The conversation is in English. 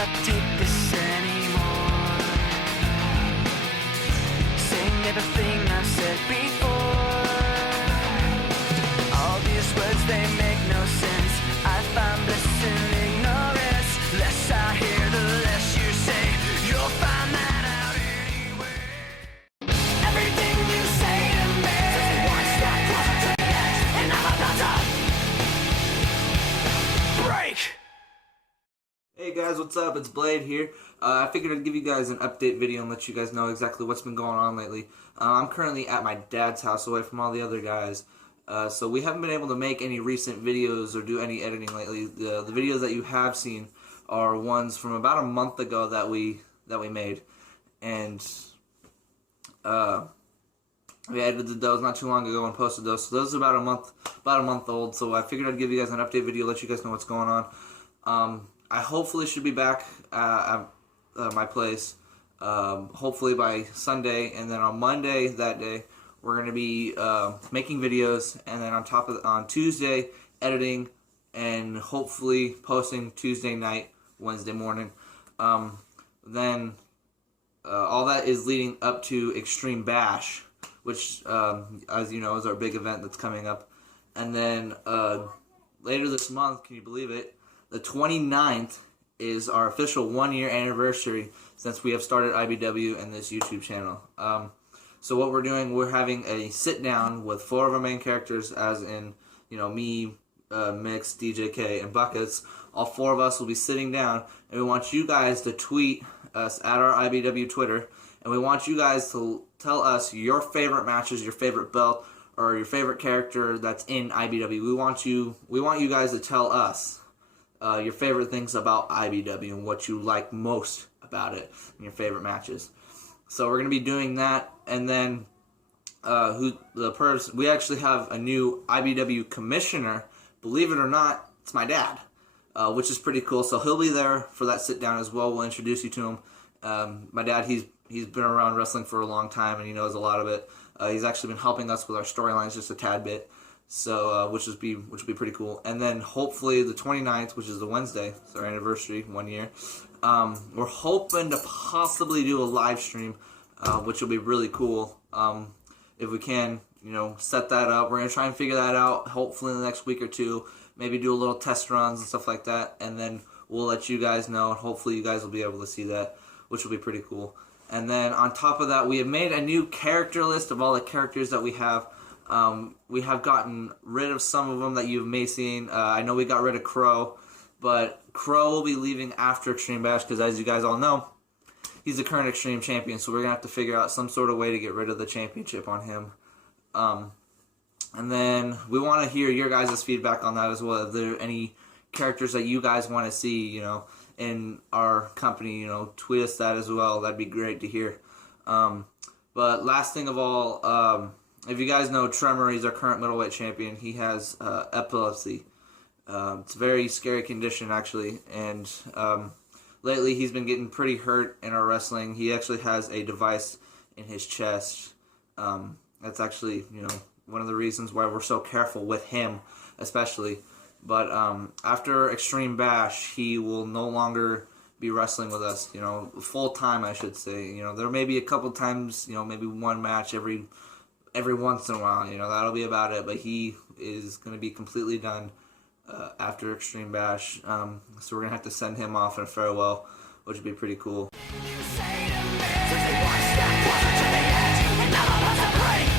cannot take this anymore. Saying everything I said before. All these words, they make no sense. I find bliss in ignorance. Less I hear, the less you say. You'll find that out anyway. Everything you say to me says one step closer to the edge, and I'm about to break. Hey guys, what's up? It's Blade here. I figured I'd give you guys an update video and let you guys know exactly what's been going on lately. I'm currently at my dad's house away from all the other guys. So we haven't been able to make any recent videos or do any editing lately. The videos that you have seen are ones from about a month ago that we made. And we edited those not too long ago and posted those. So those are about a month old. So I figured I'd give you guys an update video, let you guys know what's going on. I hopefully should be back at my place, hopefully by Sunday, and then on Monday that day we're going to be making videos, and then on Tuesday editing, and hopefully posting Tuesday night, Wednesday morning. Then all that is leading up to Extreme Bash, which as you know is our big event that's coming up, and then later this month, can you believe it? The 29th is our official 1-year anniversary since we have started IBW and this YouTube channel. So what we're doing, we're having a sit down with 4 of our main characters, as in, you know, me, Mix, DJK, and Buckets. All 4 of us will be sitting down, and we want you guys to tweet us at our IBW Twitter, and we want you guys to tell us your favorite matches, your favorite belt, or your favorite character that's in IBW. We want you guys to tell us your favorite things about IBW and what you like most about it and your favorite matches. So we're going to be doing that, and then we actually have a new IBW commissioner. Believe it or not, it's my dad, which is pretty cool. So he'll be there for that sit down as well. We'll introduce you to him. My dad, he's been around wrestling for a long time and he knows a lot of it. He's actually been helping us with our storylines just a tad bit. So, which would be pretty cool. And then hopefully the 29th, which is the Wednesday, it's our anniversary, 1 year. We're hoping to possibly do a live stream, which will be really cool. If we can, you know, set that up. We're going to try and figure that out, hopefully in the next week or two. Maybe do a little test runs and stuff like that. And then we'll let you guys know, and hopefully you guys will be able to see that, which will be pretty cool. And then on top of that, we have made a new character list of all the characters that we have. We have gotten rid of some of them that you may have seen. I know we got rid of Crow, but Crow will be leaving after Extreme Bash because, as you guys all know, he's the current Extreme Champion, so we're going to have to figure out some sort of way to get rid of the championship on him. And then we want to hear your guys' feedback on that as well. If there are any characters that you guys want to see, you know, in our company, you know, tweet us that as well. That'd be great to hear. But last thing of all, if you guys know Tremor, he's our current middleweight champion. He has epilepsy. It's a very scary condition, actually. And lately he's been getting pretty hurt in our wrestling. He actually has a device in his chest. That's actually, you know, one of the reasons why we're so careful with him, especially. But after Extreme Bash, he will no longer be wrestling with us, you know, full time, I should say. You know, there may be a couple times, you know, maybe one match every once in a while, you know, that'll be about it. But he is going to be completely done after Extreme Bash. So we're going to have to send him off in a farewell, which would be pretty cool. You say to me, one step closer to the edge, and I'm about to break.